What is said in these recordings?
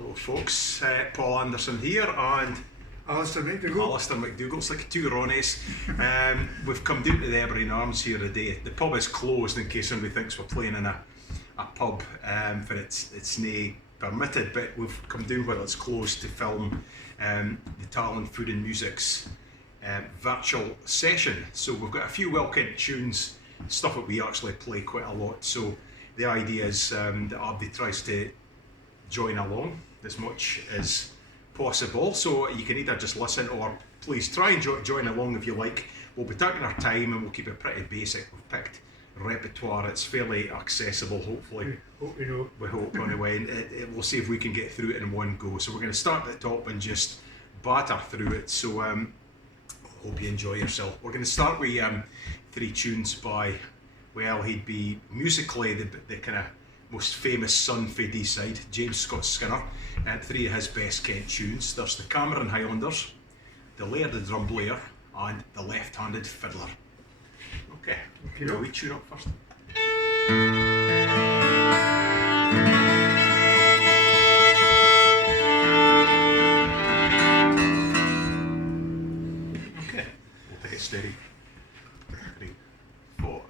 Hello folks, Paul Anderson here and Alistair McDougall. Alistair McDougall. It's like two Ronnies. We've come down to the Aberdeen Arms here today. The pub is closed in case somebody thinks we're playing in a pub, for it's nae permitted, but we've come down while it's closed to film the Talent Food and Music's virtual session. So we've got a few well-kept tunes, stuff that we actually play quite a lot. So the idea is that Abdi tries to join along as much as possible, so you can either just listen or please try and join along if you like. We'll be taking our time and we'll keep it pretty basic. We've picked repertoire, it's fairly accessible, hopefully. We hope anyway. We'll see if we can get through it in one go. So we're going to start at the top and just batter through it, so hope you enjoy yourself. We're going to start with three tunes by, well, he'd be musically the kind of most famous son for D-side, James Scott Skinner, and three of his best Kent tunes. There's the Cameron Highlanders, the Laird of Drumblier, and the Left-Handed Fiddler. Okay, will we tune up first? Okay, we'll take it steady. 3, 4.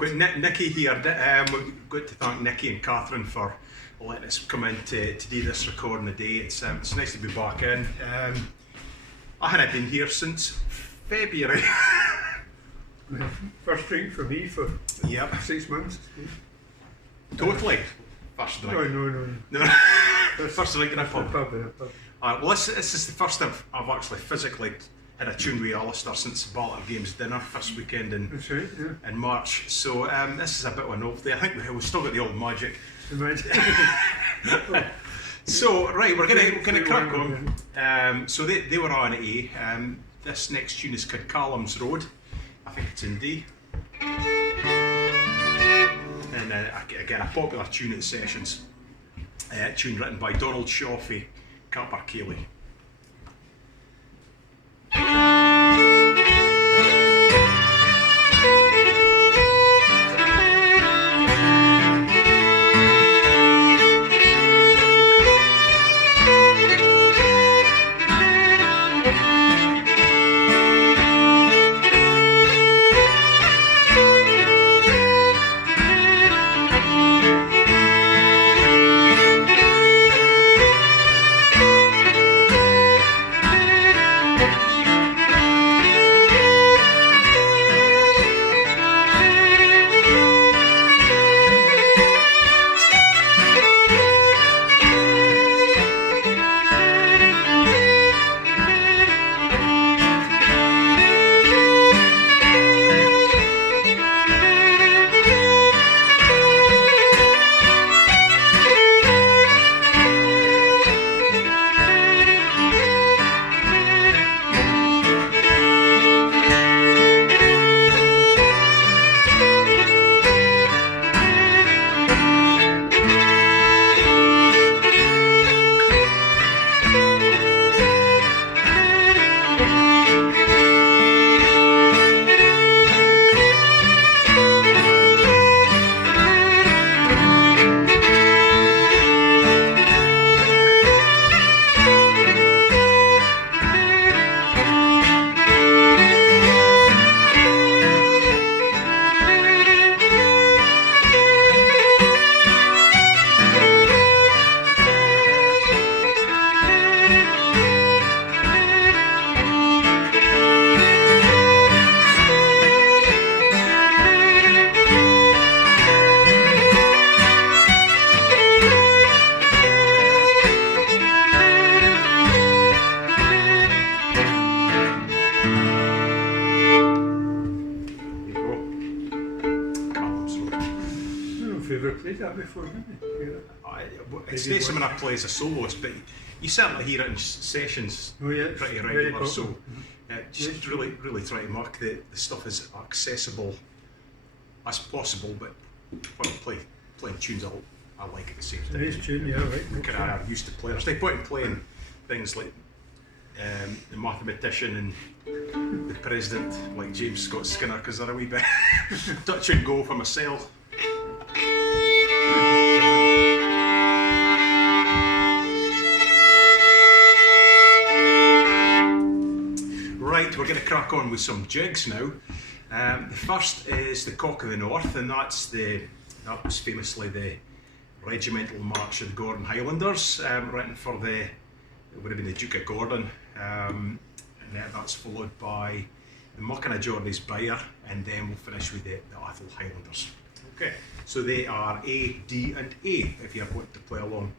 We've got Nicky here. We've got to thank Nicky and Catherine for letting us come in to do this recording today. It's nice to be back in. I hadn't been here since February. First drink for me for 6 months. Totally. First drink. No. First drink in a pub. Pub. Well, this is the first I've actually physically had a tune with Alistair since the Balliol Games dinner first weekend That's right, yeah. in March. So this is a bit of a novelty. I think we've still got the old magic. So right, we're gonna crack on. So they were on A. This next tune is Callum's Road. I think it's in D. And again, a popular tune at sessions. Tune written by Donald Shaw for Capercaillie. It's not something I play as a soloist, but you certainly hear it in sessions pretty regular. So just really try to mark the stuff as accessible as possible, but while playing tunes I like at the same time. Nice tune, yeah, right. Kind of used to play. There's no point in playing things like the Mathematician and the President, like James Scott Skinner, because they're a wee bit touch and go for myself. Right, we're going to crack on with some jigs now. The first is the Cock of the North, and that was famously the regimental march of the Gordon Highlanders, written for it would have been the Duke of Gordon, and that's followed by the Mucking of Jordan's Byre, and then we'll finish with the Atholl Highlanders. Okay, so they are A, D, and A if you want to play along.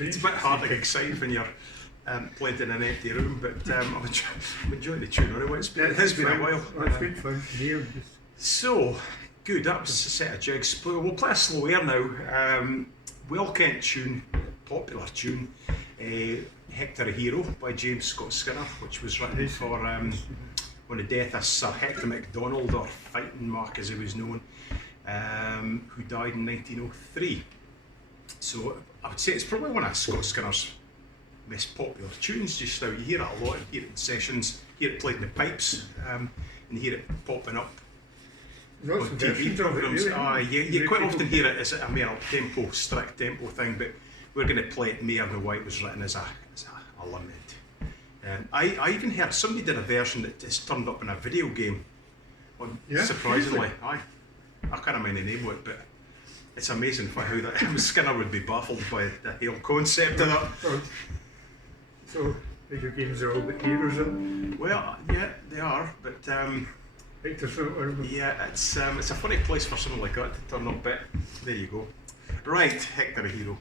it's a bit hard to get excited when you're playing in an empty room, but I'm enjoying the tune anyway. It's been a while. It's good fun. Yeah, So, good, that was a set of jigs. We'll play a slow air now. Well Kent tune, popular tune, Hector a Hero by James Scott Skinner, which was written for on the death of Sir Hector MacDonald, or Fighting Mark as he was known, who died in 1903. So I would say it's probably one of Scott Skinner's most popular tunes just now. You hear it a lot, you hear it in sessions, you hear it played in the pipes, and you hear it popping up lots on of TV versions of it, programmes. really. You quite often hear it as a mere tempo, strict tempo thing, but we're going to play it more than why it was written as a limited. I even heard somebody did a version that is turned up in a video game. Surprisingly, I can't remember the name of it, but it's amazing how that Skinner would be baffled by the whole concept of that. So video games are all the heroes of it. Well, yeah, they are, but Hector's not one of them. yeah, it's a funny place for someone like that to turn up. But there you go. Right, Hector a Hero.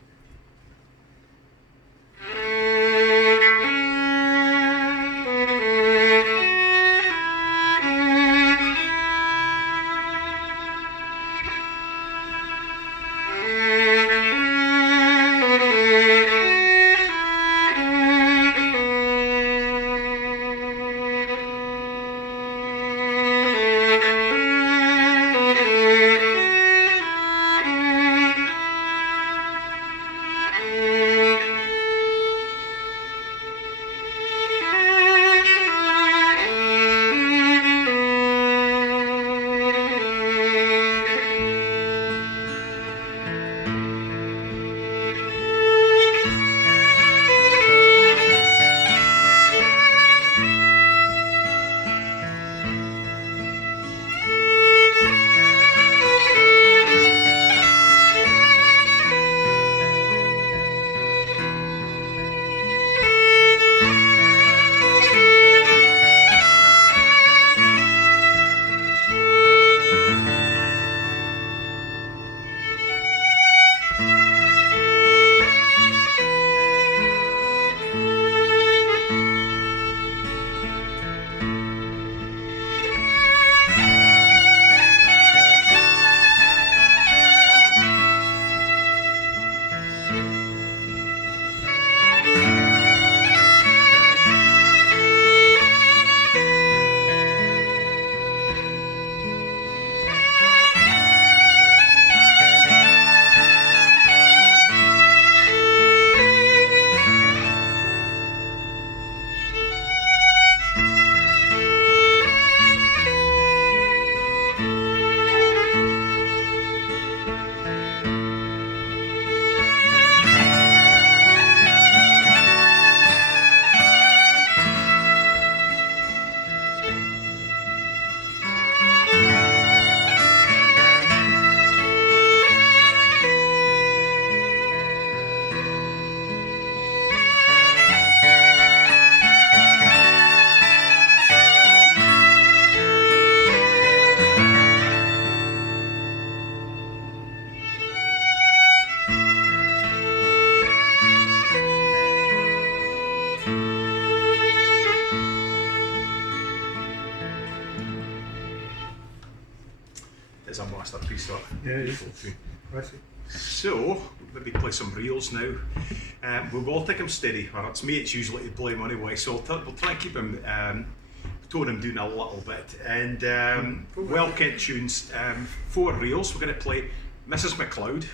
It's a masterpiece, that. Yeah, it is. Classic. So, maybe play some reels now. We will take him steady, or it's me, it's usually to play him anyway, so we'll try and keep him, tone him down a little bit. And Well Kent tunes, 4 reels. We're going to play Mrs. MacLeod,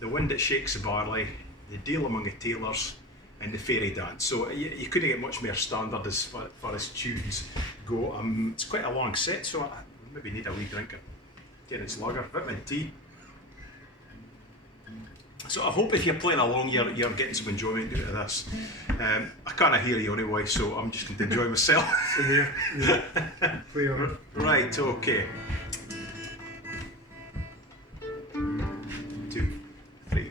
The Wind That Shakes the Barley, The Deal Among the Tailors, and The Fairy Dance. So you couldn't get much more standard as far as tunes go. It's quite a long set, so I maybe need a wee drink of Guinness Lager, vitamin T. So I hope if you're playing along, you're getting some enjoyment out of this. I can't hear you anyway, so I'm just going to enjoy myself. So yeah, play on it. Right, okay. 2, 3.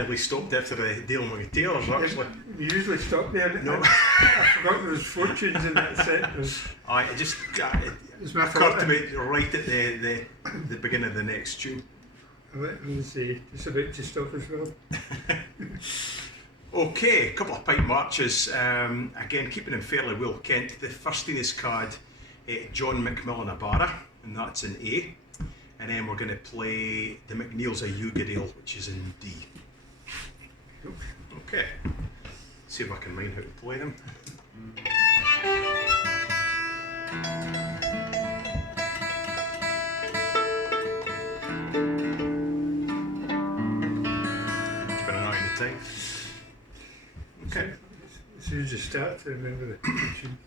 nearly stopped after the dealing with the tailors, actually. We usually stop there. No. I forgot there was fortunes in that set. It just It's my occurred fault. to me right at the beginning of the next tune. Let's see, it's about to stop as well. Okay, a couple of pipe marches. Again, keeping them fairly well kent. The first in his card, John McMillan Abara, and that's in A. And then we're going to play the McNeil's a Ugadale, which is in D. Okay, see if I can mind how to play them. Keep an eye on the time. Okay. As soon as you start to remember the tune.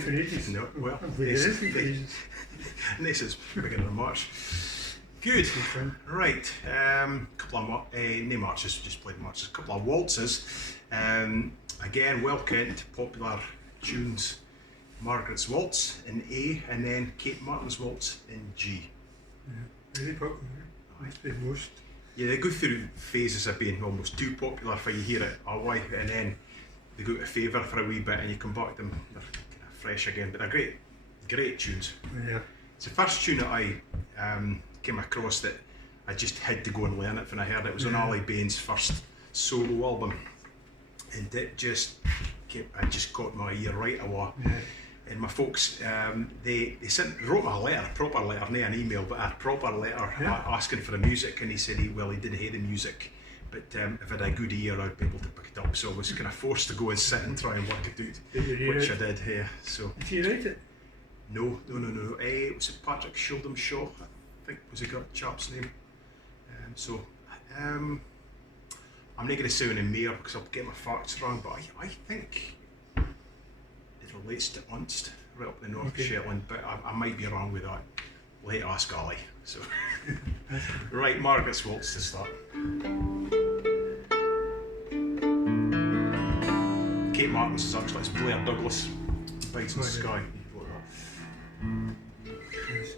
For ages. No, well, Yes, this it is. this is beginning of March. Good. Right. Couple of no marches. Just played marches. A couple of waltzes. Again, well kent, popular tunes. Margaret's Waltz in A, and then Kate Martin's Waltz in G. Yeah, very popular. Must be most. Yeah, they go through phases of being almost too popular for you hear it a while, and then they go to favour for a wee bit, and you come back to them. They're kind of fresh again, but they're great tunes. Yeah. It's the first tune that I came across that I just had to go and learn it when I heard it. It was on Ali Bain's first solo album. and it just I just got my ear right away. Yeah. And my folks, they wrote me a letter, a proper letter, not an email, but a proper letter asking for the music. And he said he didn't hate the music, but if I had a good ear, I'd be able to pick it up. So I was kind of forced to go and sit and try and work it out, Did you hear which it? I did. Yeah. So Did you write it? no. Was it Patrick Sheldon Shaw? I think was the chap's name. I'm not going to sound in mayor because I'll get my facts wrong, but I think it relates to Unst, right up the North of Shetland, but I might be wrong with that. Let ask Ali. So, right, Margaret's Waltz to start. Kate Martin's is actually, it's Blair Douglas, Bites in the Sky. Yes.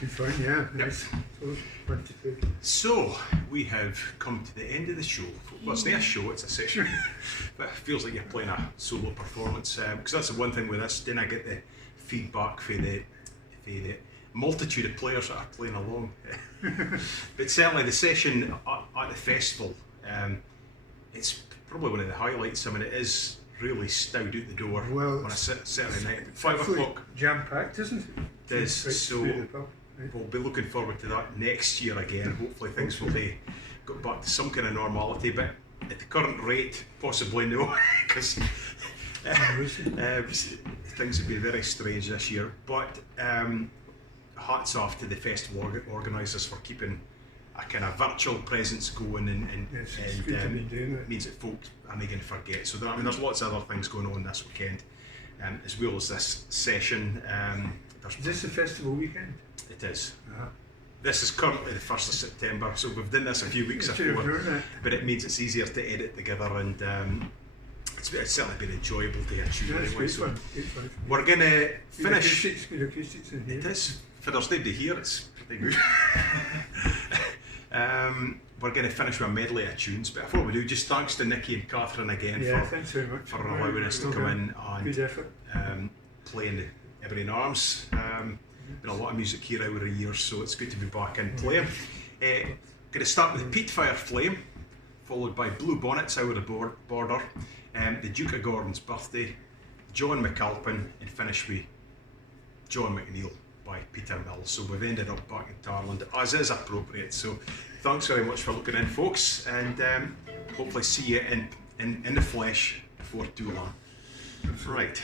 Good fun, yeah. Nice. So, fun to do. So, we have come to the end of the show. Well, it's not a show, it's a session. But it feels like you're playing a solo performance. Because that's the one thing with this, didn't I get the feedback for the multitude of players that are playing along. But certainly the session at the festival, it's probably one of the highlights. I mean, it is really stowed out the door Well, on a Saturday night. 5 o'clock. Jam packed, isn't it? It is. Right So through the pub, right? we'll be looking forward to that next year again. Hopefully things will be got back to some kind of normality, but at the current rate, possibly no, because things have been very strange this year. But hats off to the festival organisers for keeping a kind of virtual presence going, and Yes, it's good to be doing it. means that folk aren't going to forget. So I mean, there's lots of other things going on this weekend, as well as this session. Is this the festival weekend? It is. Uh-huh. This is currently the 1st of September, so we've done this a few weeks Should have before, known it. but it means it's easier to edit together, and it's certainly been enjoyable to get Yeah, you it's anyway. great So fun. Great fun. we're going to finish. Good acoustics in here. It is. For there's nobody here, it's pretty good. We're going to finish with a medley of tunes, but before we do, just thanks to Nikki and Catherine again Yeah, thanks very much. for allowing us to come in Good and effort. play in the Ebony and Arms. Been a lot of music here over the years, so it's good to be back in playing. Going to start with Peat Fire Flame, followed by Blue Bonnets Out of the Border, the Duke of Gordon's Birthday, John McAlpin, and finish with John McNeil by Peter Mills. So we've ended up back in Tarland, as is appropriate. So thanks very much for looking in, folks, and hopefully see you in the flesh before too long. Right.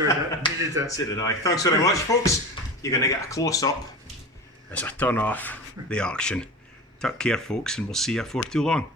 enjoyed that. I needed that. So did I. Thanks very much, folks. You're going to get a close up as I turn off the auction. Take care, folks, and we'll see you for too long.